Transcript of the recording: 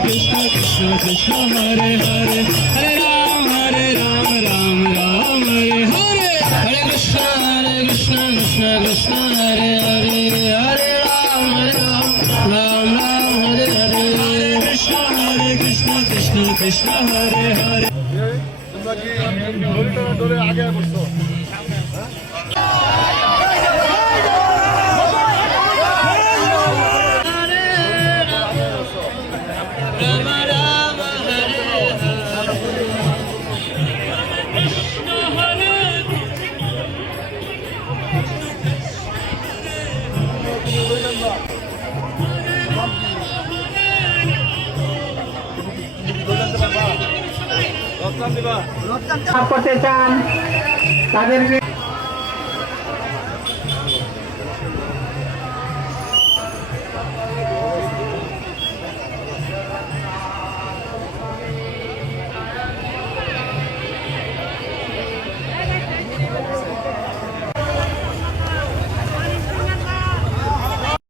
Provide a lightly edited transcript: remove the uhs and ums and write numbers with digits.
Krishna Krishna Krishna Hare Hare Hare Ram Ram Ram Hare Hare Hare Krishna Krishna Krishna Hare Hare Hare Ram Ram Hare Hare Krishna Krishna Krishna Hare Hare তোমরা কি দলে আগে বসছো করতে চান তাদেরকে